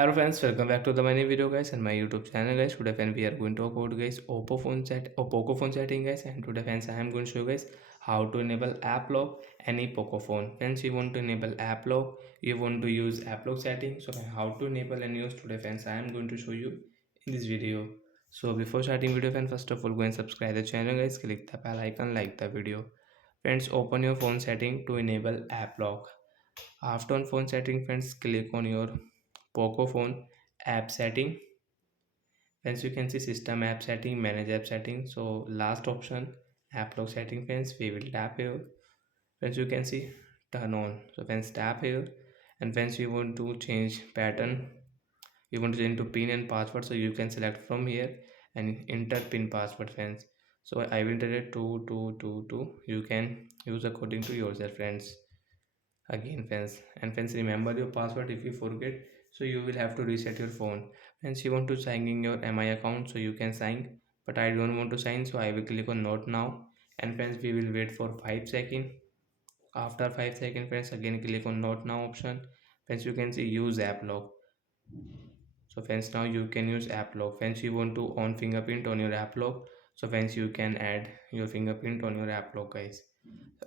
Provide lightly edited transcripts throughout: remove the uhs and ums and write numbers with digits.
Hello friends, welcome back to the my new video guys and my YouTube channel guys. Today friends we are going to talk about guys Poco phone setting guys, and today friends I am going to show you guys how to enable app lock any Poco phone. Friends, you want to enable app lock, you want to use app lock setting. So how to enable and use today friends I am going to show you in this video. So before starting video friends, first of all go and subscribe the channel guys, click the bell icon, like the video. Friends, open your phone setting to enable app lock. After on phone setting friends, click on your Poco phone app setting. Friends, you can see system app setting, manage app setting. So last option app lock setting friends, we will tap here. Friends, you can see turn on. So friends, tap here, and friends, you want to change pattern, you want to change to pin and password, so you can select from here and enter pin password friends. So I will enter it 2222. You can use according to yourself friends. Again friends, and friends, remember your password. If you forget, so you will have to reset your phone. Friends, you want to sign in your mi account, so you can sign, but I don't want to sign, so I will click on not now. And friends, we will wait for 5 seconds. After 5 seconds friends, again click on not now option. Friends, you can see use app lock. So friends, now you can use app lock. Friends, you want to on fingerprint on your app lock, so friends, you can add your fingerprint on your app lock guys.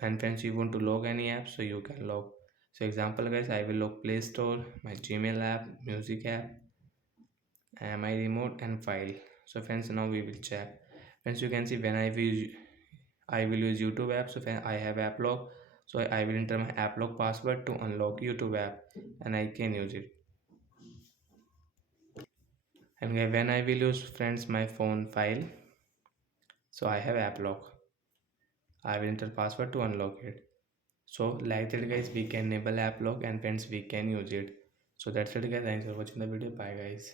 And friends, you want to log any app, so you can log. So example guys, I will log Play Store, my Gmail app, music app, and my remote and file. So friends, now we will check. Friends, you can see when I will use YouTube app, so I have app lock, so I will enter my app lock password to unlock YouTube app, and I can use it. And when I will use friends my phone file, so I have app lock, I will enter password to unlock it. So like that guys, we can enable app lock, and friends we can use it. So that's it guys, thanks for watching the video, bye guys.